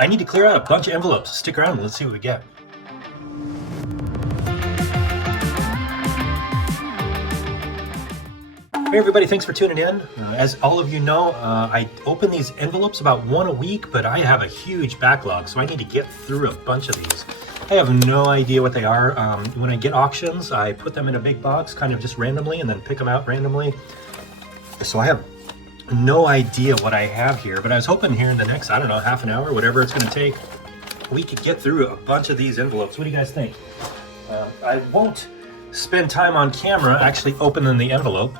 I need to clear out a bunch of envelopes. Stick around and let's see what we get. Hey everybody, thanks for tuning in. As all of you know, I open these envelopes about one a week, but I have a huge backlog, so I need to get through a bunch of these. I have no idea what they are. When I get auctions, I put them in a big box, kind of just randomly, and then pick them out randomly. So I have no idea what I have here, but I was hoping here in the next, I don't know, half an hour, whatever it's gonna take, we could get through a bunch of these envelopes. What do you guys think? I won't spend time on camera actually opening the envelope.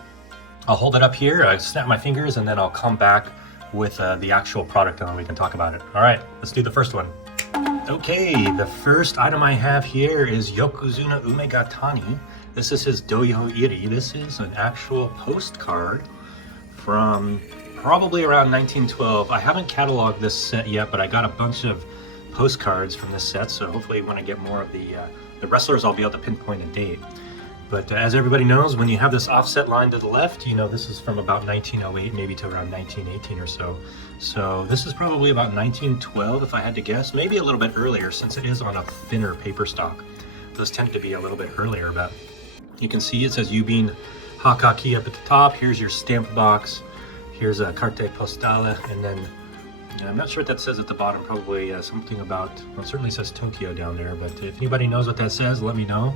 I'll hold it up here, I snap my fingers, and then I'll come back with the actual product and then we can talk about it. All right, let's do the first one. Okay, the first item I have here is Yokozuna Umegatani. This is his Doyo Iri. This is an actual postcard from probably around 1912. I haven't cataloged this set yet, but I got a bunch of postcards from this set, so hopefully when I get more of the wrestlers, I'll be able to pinpoint a date. But as everybody knows, when you have this offset line to the left, you know this is from about 1908, maybe to around 1918 or so. So this is probably about 1912 if I had to guess, maybe a little bit earlier since it is on a thinner paper stock. Those tend to be a little bit earlier, but you can see it says Yubin Hakaki up at the top. Here's your stamp box. Here's a Carte Postale, and then I'm not sure what that says at the bottom, probably something about, well, it certainly says Tokyo down there, but if anybody knows what that says, let me know.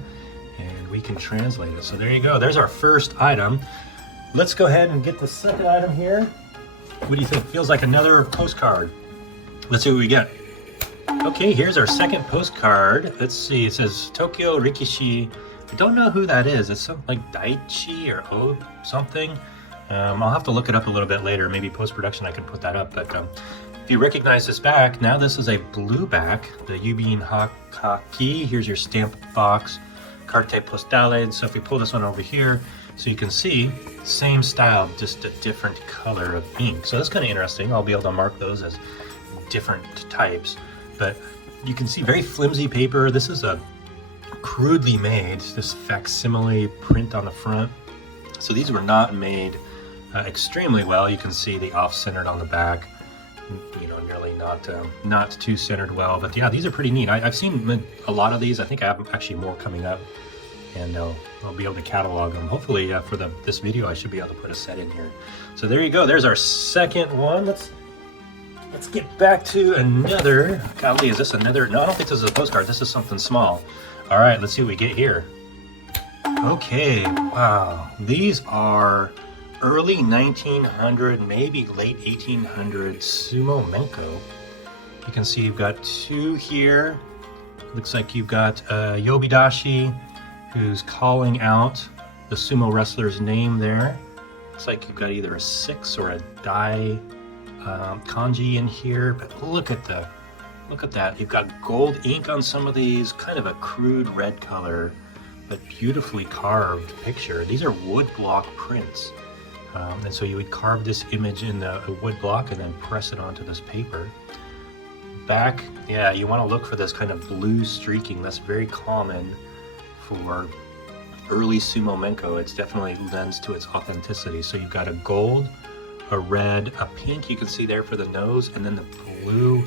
And we can translate it. So there you go. There's our first item. Let's go ahead and get the second item here. What do you think? Feels like another postcard. Let's see what we get. Okay, here's our second postcard. Let's see. It says Tokyo Rikishi. I don't know who that is. It's something like Daichi or O something. I'll have to look it up a little bit later. Maybe post-production I can put that up. But if you recognize this back, now this is a blue back. The Yubin Hakaki. Here's your stamp box. Carte Postale. So if we pull this one over here, so you can see, same style, just a different color of ink. So that's kind of interesting. I'll be able to mark those as different types. But you can see very flimsy paper. This is a crudely made, this facsimile print on the front. So these were not made extremely well. You can see the off-centered on the back. You know, nearly not too centered well, but yeah, these are pretty neat. I've seen a lot of these. I think I have actually more coming up, and I'll be able to catalog them. Hopefully for this video, I should be able to put a set in here. So there you go. There's our second one. Let's get back to another. Golly, is this another? No, I don't think this is a postcard. This is something small. All right, let's see what we get here. Okay, wow, these are early 1900, maybe late 1800 Sumo Menko. You can see you've got two here. Looks like you've got Yobidashi, who's calling out the sumo wrestler's name there. Looks like you've got either a 6 or a dai kanji in here, but look at that. You've got gold ink on some of these, kind of a crude red color, but beautifully carved picture. These are wood block prints. And so you would carve this image in a wood block and then press it onto this paper. Back, yeah, you want to look for this kind of blue streaking. That's very common for early Sumo Menko. It's definitely lends to its authenticity. So you've got a gold, a red, a pink you can see there for the nose, and then the blue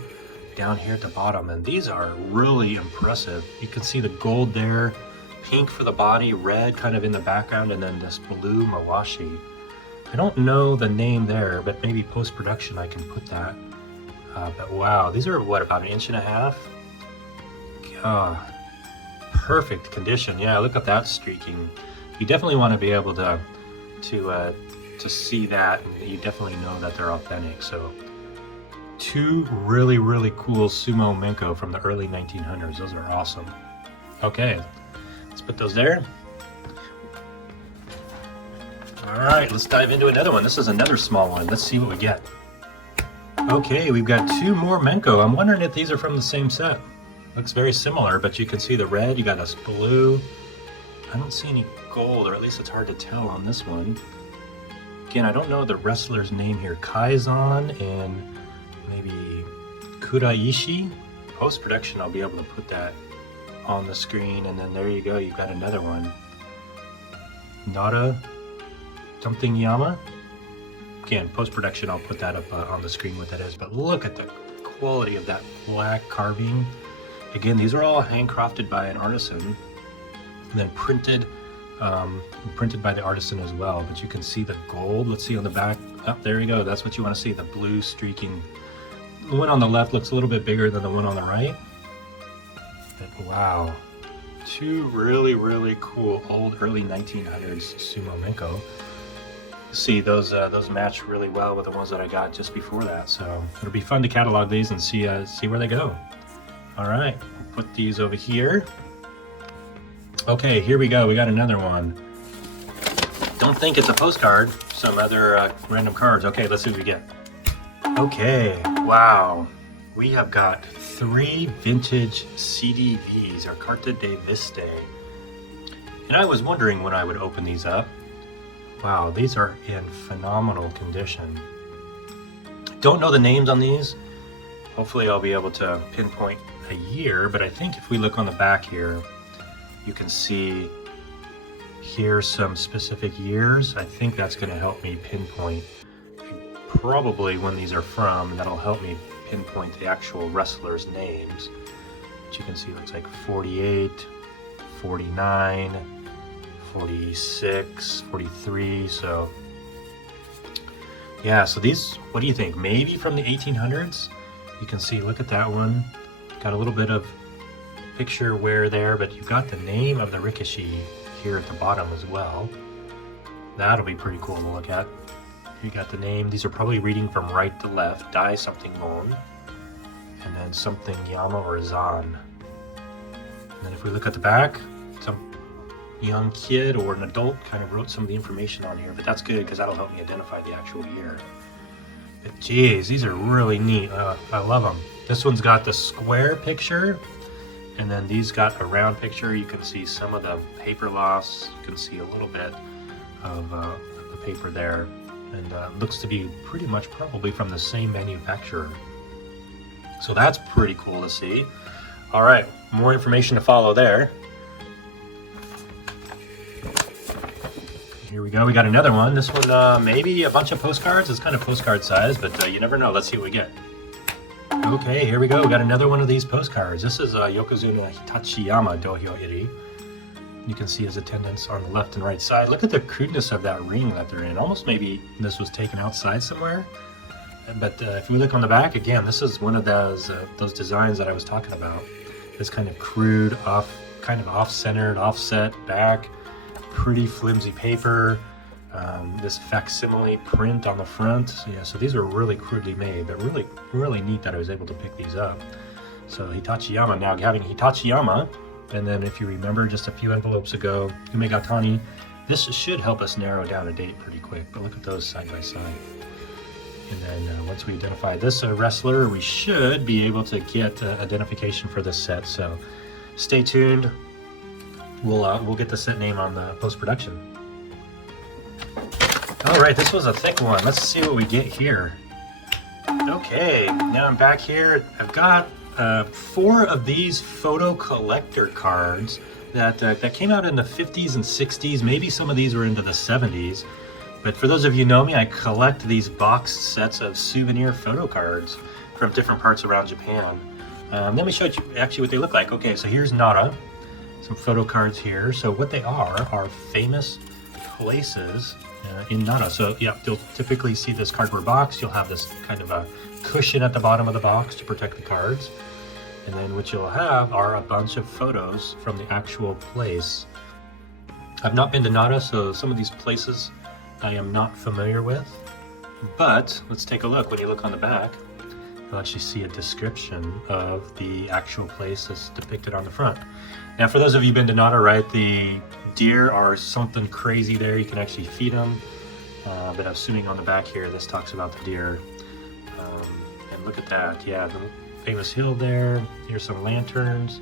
down here at the bottom. And these are really impressive. You can see the gold there, pink for the body, red kind of in the background, and then this blue mawashi. I don't know the name there, but maybe post-production I can put that. But wow, these are what, about 1.5 inches? Perfect condition. Yeah, look at that streaking. You definitely want to be able to see that, and you definitely know that they're authentic. So two really, really cool Sumo Menko from the early 1900s. Those are awesome. Okay, let's put those there. All right, let's dive into another one. This is another small one. Let's see what we get. Okay, we've got two more Menko. I'm wondering if these are from the same set. Looks very similar, but you can see the red, you got this blue. I don't see any gold, or at least it's hard to tell on this one. Again, I don't know the wrestler's name here. Kaizan and maybe Kuraishi. Post-production, I'll be able to put that on the screen, and then there you go, you've got another one. Nara something Yama. Again, post-production, I'll put that up on the screen what that is, but look at the quality of that black carving. Again, these are all handcrafted by an artisan and then printed by the artisan as well. But you can see the gold. Let's see on the back. Oh, there you go. That's what you want to see, the blue streaking. The one on the left looks a little bit bigger than the one on the right. But wow. Two really, really cool old early 1900s Sumo Menko. See, those match really well with the ones that I got just before that. So it'll be fun to catalog these and see where they go. All right, put these over here. Okay, here we go. We got another one. Don't think it's a postcard. Some other random cards. Okay, let's see what we get. Okay, wow. We have got 3 vintage CDVs, or Carte de Visite. And I was wondering when I would open these up. Wow, these are in phenomenal condition. Don't know the names on these. Hopefully I'll be able to pinpoint a year, but I think if we look on the back here, you can see here some specific years. I think that's going to help me pinpoint probably when these are from, and that'll help me pinpoint the actual wrestlers' names. But you can see it looks like 48, 49, 46, 43, so yeah, so these, what do you think? Maybe from the 1800s? You can see, look at that one. Got a little bit of picture wear there, but you got the name of the rikishi here at the bottom as well. That'll be pretty cool to look at. You got the name. These are probably reading from right to left. Dai something Mon, and then something Yama or Zan. And then if we look at the back, some young kid or an adult kind of wrote some of the information on here, but that's good because that'll help me identify the actual year. But geez, these are really neat. I love them. This one's got the square picture, and then these got a round picture. You can see some of the paper loss. You can see a little bit of the paper there, and looks to be pretty much probably from the same manufacturer. So that's pretty cool to see. All right, more information to follow there. Here we go, we got another one. This one, maybe a bunch of postcards. It's kind of postcard size, but you never know. Let's see what we get. Okay, here we go. We got another one of these postcards. This is Yokozuna Hitachiyama Dohyo Iri. You can see his attendants on the left and right side. Look at the crudeness of that ring that they're in. Almost maybe this was taken outside somewhere. But if we look on the back, again, this is one of those designs that I was talking about. This kind of crude, kind of off-centered, offset back. Pretty flimsy paper, this facsimile print on the front. Yeah, so these were really crudely made, but really neat that I was able to pick these up. So Hitachiyama, now having Hitachiyama, and then if you remember just a few envelopes ago, Umegatani, this should help us narrow down a date pretty quick, but look at those side by side. And then once we identify this wrestler, we should be able to get identification for this set, so stay tuned. We'll get the set name on the post-production. All right, this was a thick one. Let's see what we get here. Okay, now I'm back here. I've got 4 of these photo collector cards that came out in the 50s and 60s. Maybe some of these were into the 70s. But for those of you who know me, I collect these boxed sets of souvenir photo cards from different parts around Japan. Let me show you actually what they look like. Okay, so here's Nara. Some photo cards here. So what they are famous places in Nara. So yeah, you'll typically see this cardboard box. You'll have this kind of a cushion at the bottom of the box to protect the cards. And then what you'll have are a bunch of photos from the actual place. I've not been to Nara, so some of these places I am not familiar with. But let's take a look. When you look on the back, you'll actually see a description of the actual place that's depicted on the front. Now, for those of you who've been to Nara, right, the deer are something crazy there. You can actually feed them. But I'm assuming on the back here, this talks about the deer. And look at that. Yeah, the famous hill there. Here's some lanterns,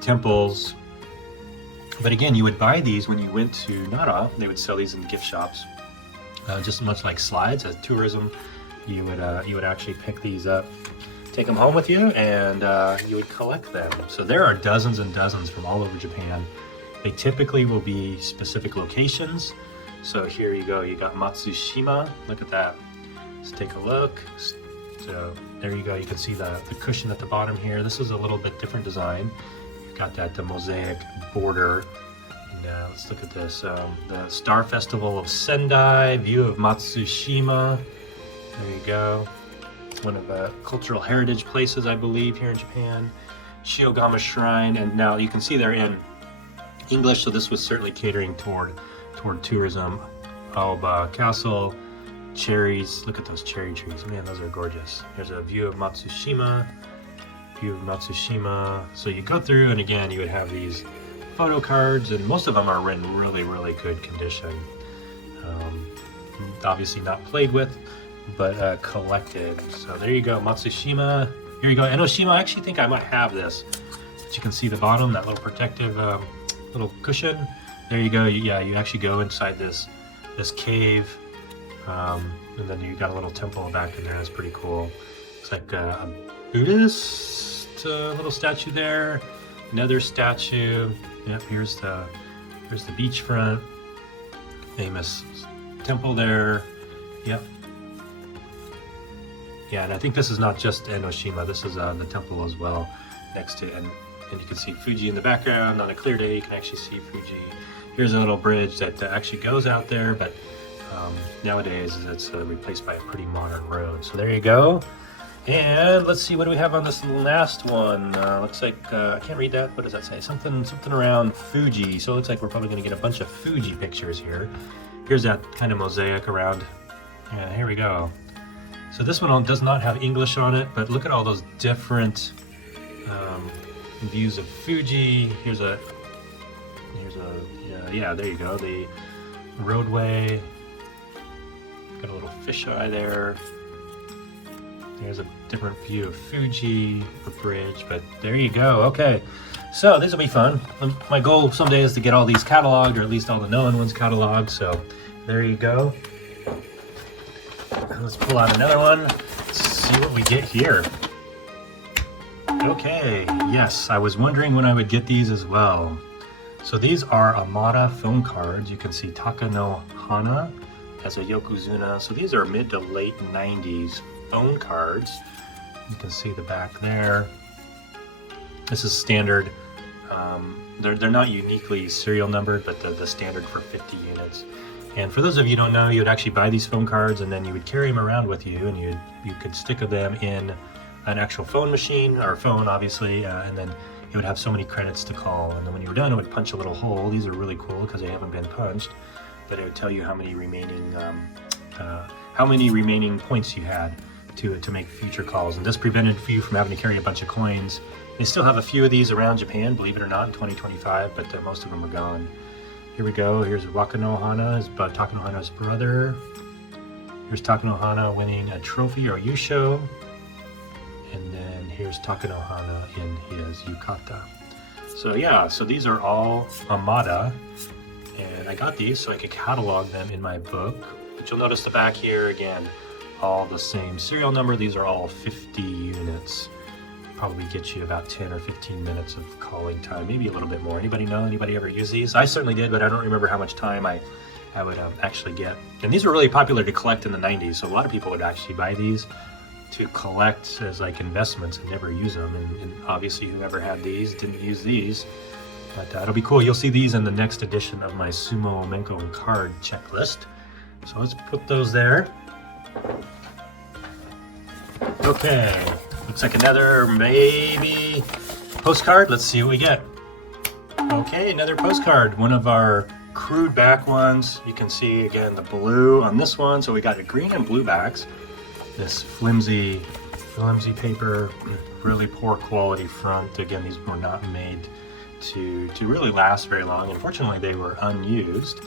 temples. But again, you would buy these when you went to Nara. They would sell these in gift shops. Just much like slides as tourism, you would actually pick these up, take them home with you, and you would collect them. So there are dozens and dozens from all over Japan. They typically will be specific locations. So here you go, you got Matsushima. Look at that. Let's take a look. So there you go. You can see the cushion at the bottom here. This is a little bit different design. You've got the mosaic border. And, let's look at this. The Star Festival of Sendai, view of Matsushima. There you go. It's one of the cultural heritage places, I believe, here in Japan. Shiogama Shrine, and now you can see they're in English, so this was certainly catering toward tourism. Aoba Castle, cherries. Look at those cherry trees. Man, those are gorgeous. There's a view of Matsushima. So you go through, and again, you would have these photo cards, and most of them are in really, really good condition. Obviously not played with, but collected. So there you go, Matsushima. Here you go, Enoshima. I actually think I might have this. But you can see the bottom, that little protective little cushion. There you go. You actually go inside this cave, and then you got a little temple back in there. That's pretty cool. It's like a Buddhist little statue there. Another statue. Yep. Here's the beachfront. Famous temple there. Yep. Yeah, and I think this is not just Enoshima. This is the temple as well next to it. And you can see Fuji in the background. On a clear day, you can actually see Fuji. Here's a little bridge that actually goes out there, but nowadays it's replaced by a pretty modern road. So there you go. And let's see, what do we have on this last one? Looks like, I can't read that. What does that say? Something around Fuji. So it looks like we're probably going to get a bunch of Fuji pictures here. Here's that kind of mosaic around. Yeah, here we go. So this one does not have English on it, but look at all those different views of Fuji. Yeah, there you go. The roadway. Got a little fisheye there. There's a different view of Fuji, the bridge, but there you go. Okay, so this will be fun. My goal someday is to get all these cataloged, or at least all the known ones cataloged. So there you go. Let's pull out another one. Let's see what we get here. Okay, yes, I was wondering when I would get these as well. So these are Amada phone cards. You can see Taka no Hana as a Yokozuna. So these are mid to late 90s phone cards. You can see the back there. This is standard. They're not uniquely serial numbered, but the standard for 50 units. And for those of you who don't know, you would actually buy these phone cards, and then you would carry them around with you, and you could stick them in an actual phone machine, or phone obviously, and then it would have so many credits to call, and then when you were done, it would punch a little hole. These are really cool because they haven't been punched, but it would tell you how many remaining points you had to make future calls, and this prevented you from having to carry a bunch of coins. They still have a few of these around Japan, believe it or not, in 2025, but most of them are gone. Here we go. Here's Wakanohana, Takanohana's brother. Here's Takanohana winning a trophy or Yusho. And then here's Takanohana in his yukata. So yeah, so these are all Amada. And I got these so I could catalog them in my book. But you'll notice the back here, again, all the same serial number. These are all 50 units. Probably get you about 10 or 15 minutes of calling time, maybe a little bit more. Anybody know? Anybody ever use these? I certainly did, but I don't remember how much time I would actually get. And these were really popular to collect in the 90s, so a lot of people would actually buy these to collect as like investments and never use them. And obviously whoever had these didn't use these, but it'll be cool. You'll see these in the next edition of my Sumo Menko card checklist. So let's put those there. Okay. Looks like another maybe postcard. Let's see what we get. Okay, another postcard. One of our crude back ones. You can see again the blue on this one. So we got a green and blue backs. This flimsy paper, really poor quality front. Again, these were not made to really last very long. Unfortunately, they were unused.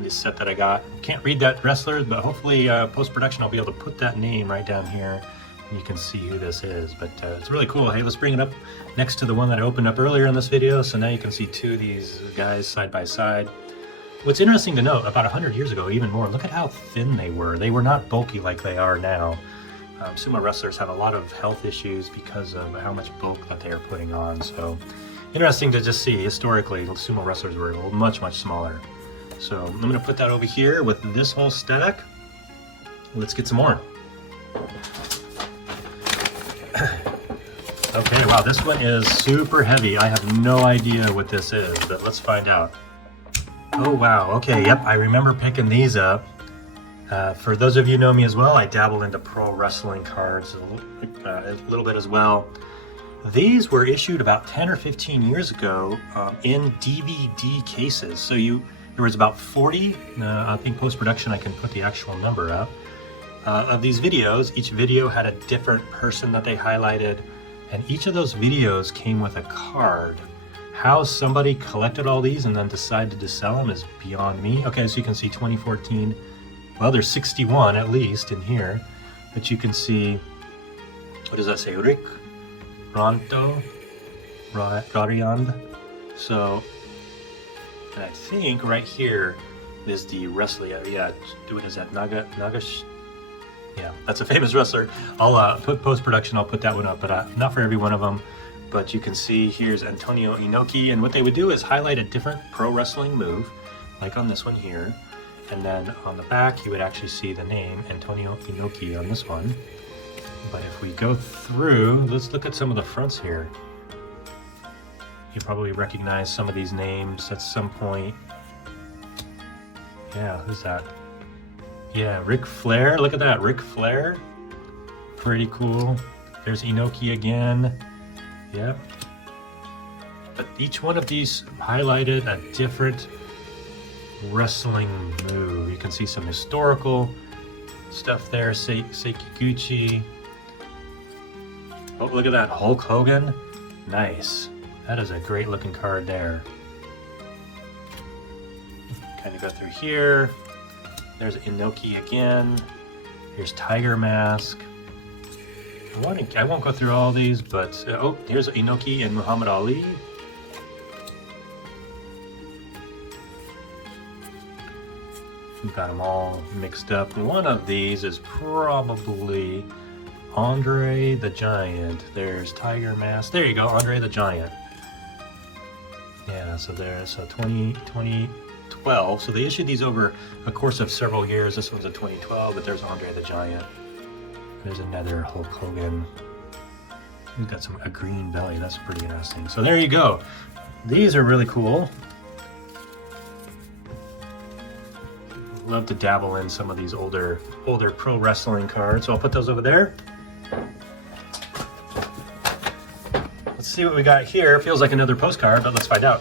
This set that I got, can't read that wrestler, but hopefully post-production I'll be able to put that name right down here. You can see who this is, but it's really cool. Hey, let's bring it up next to the one that I opened up earlier in this video. So now you can see two of these guys side by side. What's interesting to note, about 100 years ago, even more, look at how thin they were. They were not bulky like they are now. Sumo wrestlers have a lot of health issues because of how much bulk that they are putting on. So interesting to just see, historically, sumo wrestlers were much, much smaller. So I'm gonna put that over here with this whole stack. Let's get some more. Okay, wow, this one is super heavy. I have no idea what this is, but let's find out. Oh, wow. Okay, yep, I remember picking these up. For those of you who know me as well, I dabble into pro wrestling cards a little bit as well. These were issued about 10 or 15 years ago in DVD cases. So there was about 40, I think post-production I can put the actual number up, of these videos. Each video had a different person that they highlighted, and each of those videos came with a card. How somebody collected all these and then decided to sell them is beyond me. Okay, so you can see 2014. Well, there's 61 at least in here, but you can see, what does that say? Rick, Ronto, Rariand. So, and I think right here is the wrestler. Yeah, what is that? Nagash? Yeah, that's a famous wrestler. I'll put post-production, I'll put that one up, but not for every one of them. But you can see here's Antonio Inoki, and what they would do is highlight a different pro wrestling move, like on this one here. And then on the back, you would actually see the name Antonio Inoki on this one. But if we go through, let's look at some of the fronts here. You probably recognize some of these names at some point. Yeah, who's that? Yeah, Ric Flair. Look at that, Ric Flair. Pretty cool. There's Inoki again. Yep. But each one of these highlighted a different wrestling move. You can see some historical stuff there. Sekiguchi. Oh, look at that, Hulk Hogan. Nice. That is a great looking card there. Kind of go through here. There's Inoki again. Here's Tiger Mask. I won't go through all these, but oh, here's Inoki and Muhammad Ali. We've got them all mixed up. One of these is probably Andre the Giant. There's Tiger Mask. There you go, Andre the Giant. Yeah, so there's 2012. So they issued these over a course of several years. This one's a 2012, but there's Andre the Giant. There's another Hulk Hogan. He's got a green belly. That's pretty interesting. So there you go. These are really cool. Love to dabble in some of these older pro wrestling cards. So I'll put those over there. Let's see what we got here. Feels like another postcard, but let's find out.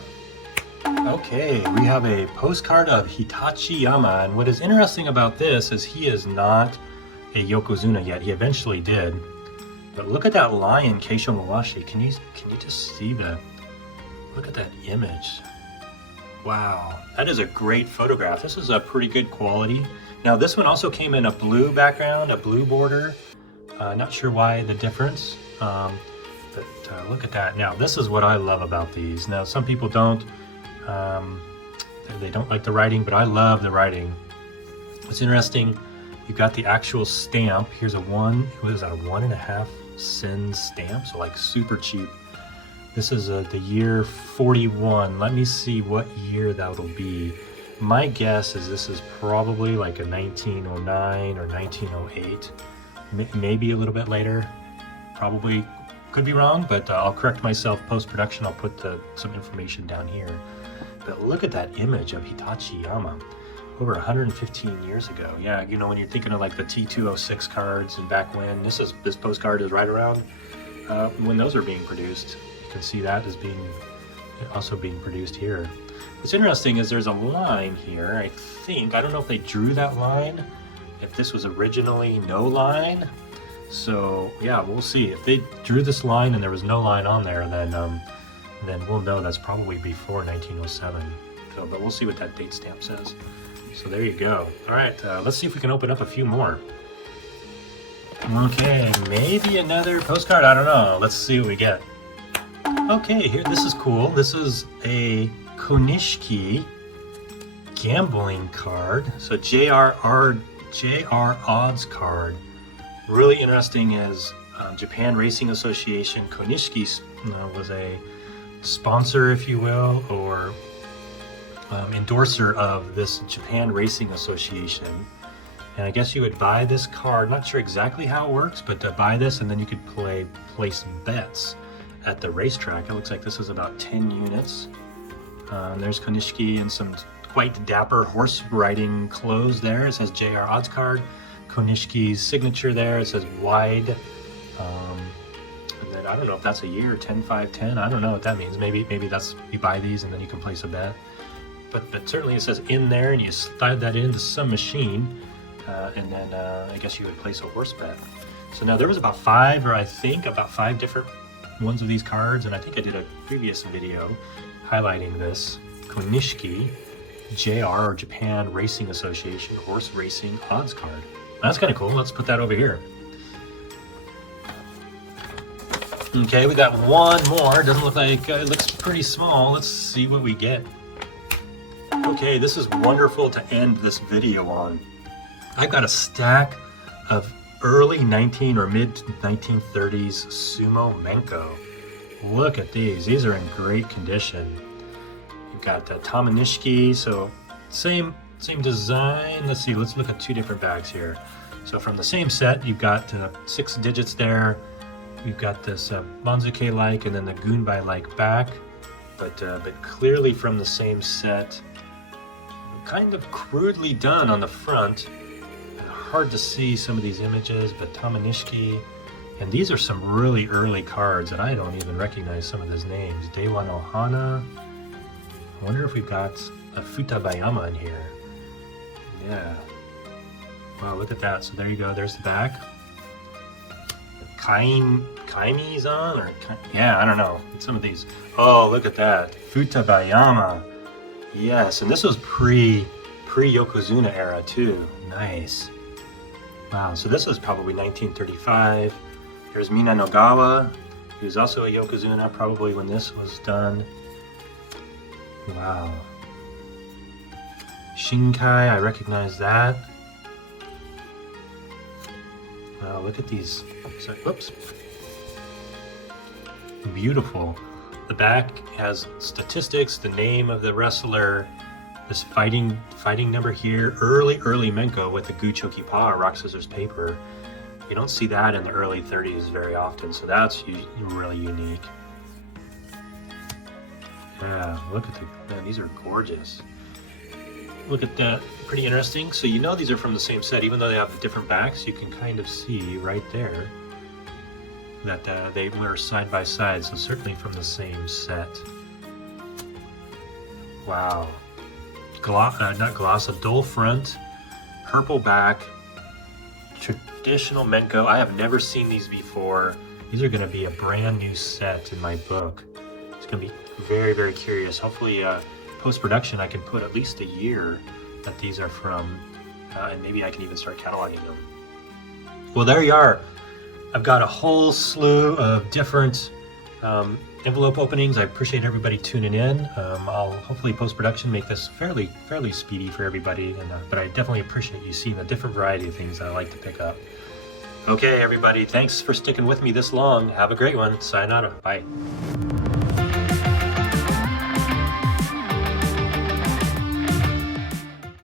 Okay, we have a postcard of Hitachi Yama, and what is interesting about this is he is not a Yokozuna yet. He eventually did. But look at that lion, Keisho Mawashi. Can you just see that? Look at that image. Wow, that is a great photograph. This is a pretty good quality. Now this one also came in a blue background, a blue border. Not sure why the difference, but look at that. Now this is what I love about these. Now some people don't, they don't like the writing, but I love the writing. What's interesting, you got the actual stamp. Here's what is that, a 1.5 sen stamp, so like super cheap. This is the year 41. Let me see what year that'll be. My guess is this is probably like a 1909 or 1908, maybe a little bit later. Probably could be wrong, but I'll correct myself post-production. I'll put some information down here. But look at that image of Hitachi Yama. Over 115 years ago. Yeah, you know, when you're thinking of like the T206 cards and back when, this postcard is right around when those are being produced. You can see that as also being produced here. What's interesting is there's a line here, I think. I don't know if they drew that line, if this was originally no line. So yeah, we'll see. If they drew this line and there was no line on there, then we'll know that's probably before 1907. So, but we'll see what that date stamp says. So there you go. All right, let's see if we can open up a few more. Okay, maybe another postcard. I don't know. Let's see what we get. Okay, here, this is cool. This is a Konishiki gambling card. So JR odds card. Really interesting is Japan Racing Association. Konishiki was a sponsor, if you will, or endorser of this Japan Racing Association. And I guess you would buy this card, not sure exactly how it works, but buy this and then you could place bets at the racetrack. It looks like this is about 10 units. There's Konishiki and some quite dapper horse riding clothes there. It says JR odds card. Konishiki's signature there. It says wide. And then I don't know if that's a year, 10, 5, 10. I don't know what that means. Maybe that's, you buy these and then you can place a bet. But certainly it says in there, and you slide that into some machine. And then I guess you would place a horse bet. So now there was about five different ones of these cards, and I think I did a previous video highlighting this Konishiki JR, or Japan Racing Association horse racing odds card. That's kind of cool. Let's put that over here. Okay, we got one more. Doesn't look like it looks pretty small. Let's see what we get. Okay, this is wonderful to end this video on. I got a stack of early 19 or mid 1930s Sumo Menko. Look at these. These are in great condition. You've got the Tamanishiki, so same design. Let's see, let's look at two different bags here. So from the same set, you've got 6 digits there. You've got this Banzuke-like and then the Gunbai-like back, but clearly from the same set. Kind of crudely done on the front. Hard to see some of these images, but Tamanishiki, and these are some really early cards, and I don't even recognize some of those names. Deiwa no Hana. I wonder if we've got a Futabayama in here. Yeah. Wow, look at that. So there you go. There's the back. Kaimi's on, or yeah, I don't know. Some of these. Oh, look at that. Futabayama. Yes, and this was pre-Yokozuna era too. Nice. Wow, so this was probably 1935. There's Mina Nogawa, he was also a Yokozuna probably when this was done. Wow. Shinkai, I recognize that. Wow, look at these. So, whoops. Beautiful. The back has statistics, the name of the wrestler, this fighting number here, early Menko with the Guchoki Pa, rock, scissors, paper. You don't see that in the early 30s very often, so that's really unique. Yeah, look at man, these are gorgeous. Look at that, pretty interesting. So you know these are from the same set, even though they have different backs, you can kind of see right there that they were side by side, so certainly from the same set. Wow. Not gloss, a dull front, purple back, traditional Menko. I have never seen these before. These are going to be a brand new set in my book. It's going to be very, very curious. Hopefully post-production I can put at least a year that these are from, and maybe I can even start cataloging them. Well, there you are. I've got a whole slew of different envelope openings. I appreciate everybody tuning in. I'll hopefully post-production make this fairly speedy for everybody, but I definitely appreciate you seeing the different variety of things I like to pick up. Okay, everybody, thanks for sticking with me this long. Have a great one. Sayonara. Bye.